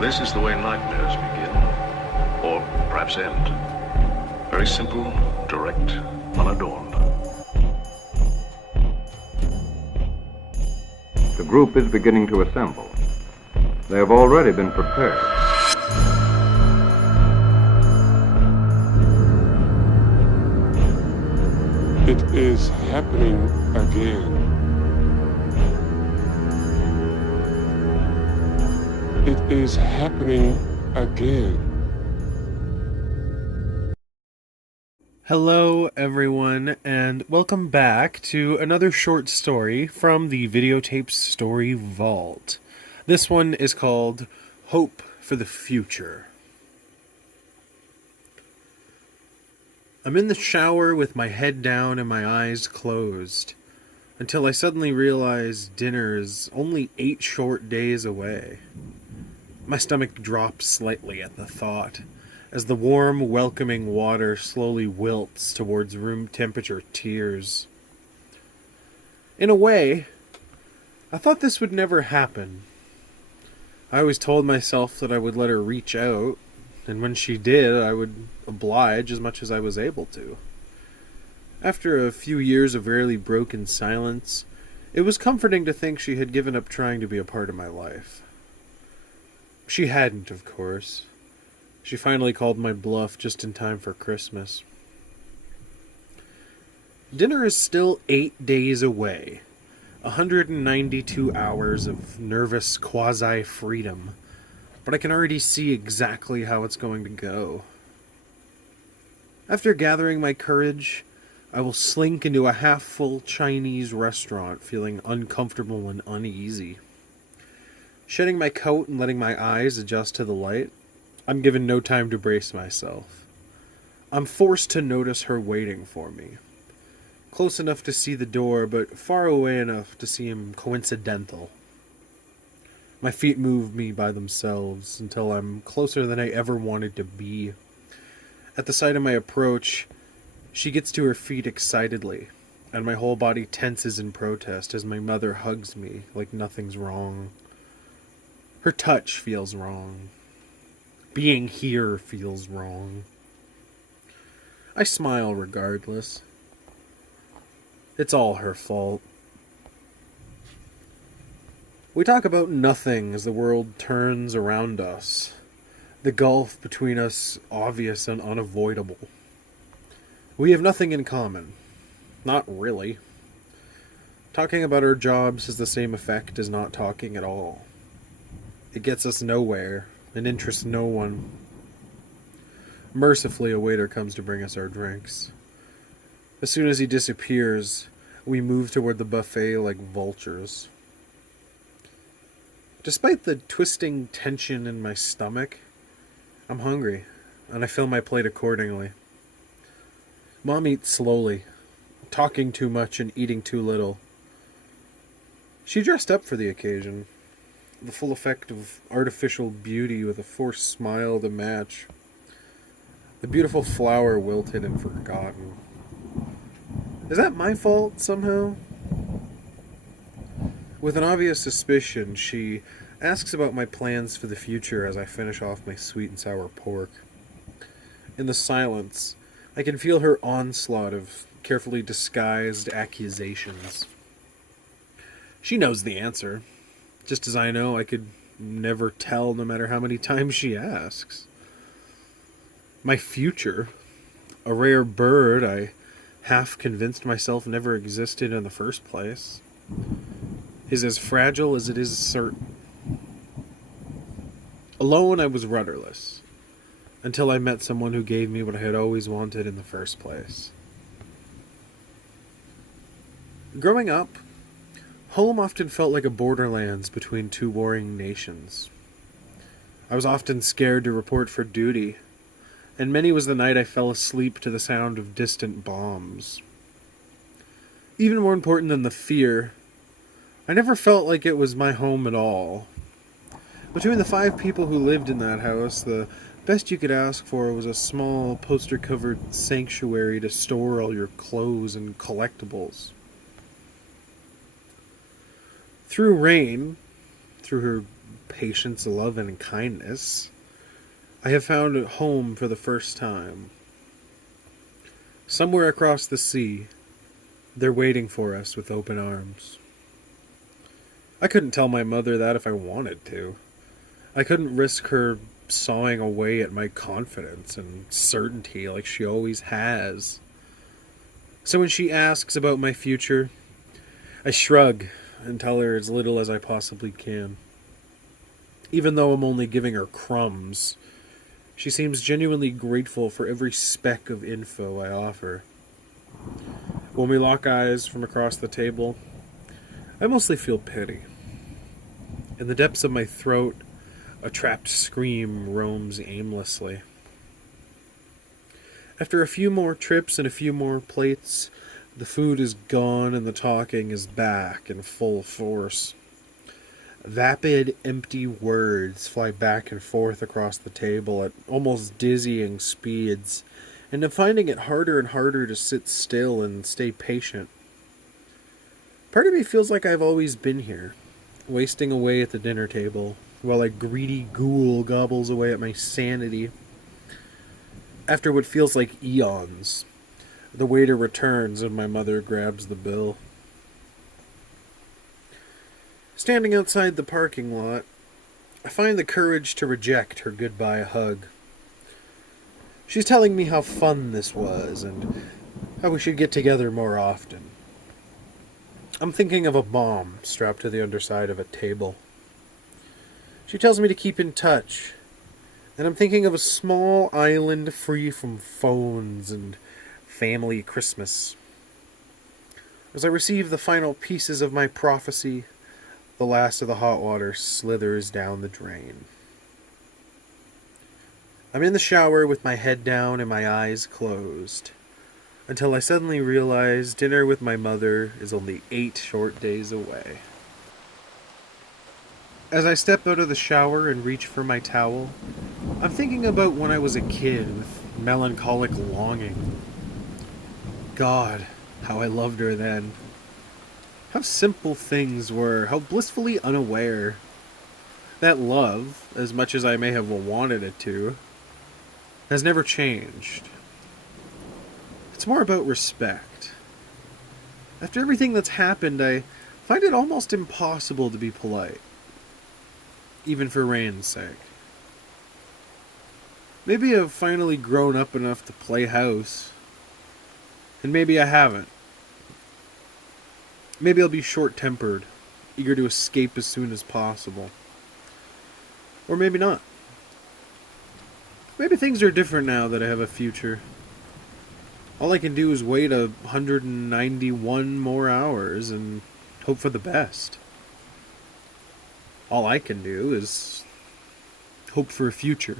This is the way nightmares begin, or perhaps end. Very simple, direct, unadorned. The group is beginning to assemble. They have already been prepared. It is happening again. It is happening again. Hello, everyone, and welcome back to another short story from the Videotape Story Vault. This one is called Hope for the Future. I'm in the shower with my head down and my eyes closed, until I suddenly realize dinner is only 8 short days away. My stomach drops slightly at the thought, as the warm, welcoming water slowly wilts towards room temperature tears. In a way, I thought this would never happen. I always told myself that I would let her reach out, and when she did, I would oblige as much as I was able to. After a few years of rarely broken silence, it was comforting to think she had given up trying to be a part of my life. She hadn't, of course. She finally called my bluff just in time for Christmas. Dinner is still 8 days away. 192 hours of nervous quasi-freedom. But I can already see exactly how it's going to go. After gathering my courage, I will slink into a half-full Chinese restaurant feeling uncomfortable and uneasy. Shedding my coat and letting my eyes adjust to the light, I'm given no time to brace myself. I'm forced to notice her waiting for me. Close enough to see the door, but far away enough to seem coincidental. My feet move me by themselves until I'm closer than I ever wanted to be. At the sight of my approach, she gets to her feet excitedly, and my whole body tenses in protest as my mother hugs me like nothing's wrong. Her touch feels wrong. Being here feels wrong. I smile regardless. It's all her fault. We talk about nothing as the world turns around us. The gulf between us obvious and unavoidable. We have nothing in common. Not really. Talking about our jobs has the same effect as not talking at all. It gets us nowhere and interests no one. Mercifully, a waiter comes to bring us our drinks. As soon as he disappears, we move toward the buffet like vultures. Despite the twisting tension in my stomach, I'm hungry, and I fill my plate accordingly. Mom eats slowly, talking too much and eating too little. She dressed up for the occasion, the full effect of artificial beauty with a forced smile to match. The beautiful flower wilted and forgotten. Is that my fault, somehow? With an obvious suspicion, she asks about my plans for the future as I finish off my sweet and sour pork. In the silence, I can feel her onslaught of carefully disguised accusations. She knows the answer, just as I know I could never tell no matter how many times she asks. My future, a rare bird I half convinced myself never existed in the first place, is as fragile as it is certain. Alone, I was rudderless, until I met someone who gave me what I had always wanted in the first place. Growing up, home often felt like a borderlands between two warring nations. I was often scared to report for duty, and many was the night I fell asleep to the sound of distant bombs. Even more important than the fear, I never felt like it was my home at all. Between the 5 people who lived in that house, the best you could ask for was a small, poster-covered sanctuary to store all your clothes and collectibles. Through rain, through her patience, love, and kindness, I have found a home for the first time. Somewhere across the sea, they're waiting for us with open arms. I couldn't tell my mother that if I wanted to. I couldn't risk her sawing away at my confidence and certainty like she always has. So when she asks about my future, I shrug and tell her as little as I possibly can. Even though I'm only giving her crumbs, she seems genuinely grateful for every speck of info I offer. When we lock eyes from across the table, I mostly feel pity. In the depths of my throat, a trapped scream roams aimlessly. After a few more trips and a few more plates, the food is gone and the talking is back in full force. Vapid, empty words fly back and forth across the table at almost dizzying speeds, and I'm finding it harder and harder to sit still and stay patient. Part of me feels like I've always been here, wasting away at the dinner table, while a greedy ghoul gobbles away at my sanity. After what feels like eons, the waiter returns and my mother grabs the bill. Standing outside the parking lot, I find the courage to reject her goodbye hug. She's telling me how fun this was and how we should get together more often. I'm thinking of a bomb strapped to the underside of a table. She tells me to keep in touch, and I'm thinking of a small island free from phones and family Christmas. As I receive the final pieces of my prophecy, the last of the hot water slithers down the drain. I'm in the shower with my head down and my eyes closed, until I suddenly realize dinner with my mother is only 8 short days away. As I step out of the shower and reach for my towel, I'm thinking about when I was a kid with melancholic longing. God, how I loved her then. How simple things were, how blissfully unaware. That love, as much as I may have wanted it to, has never changed. It's more about respect. After everything that's happened, I find it almost impossible to be polite. Even for Rain's sake. Maybe I've finally grown up enough to play house. And maybe I haven't. Maybe I'll be short-tempered, eager to escape as soon as possible. Or maybe not. Maybe things are different now that I have a future. All I can do is wait 191 more hours and hope for the best. All I can do is hope for a future.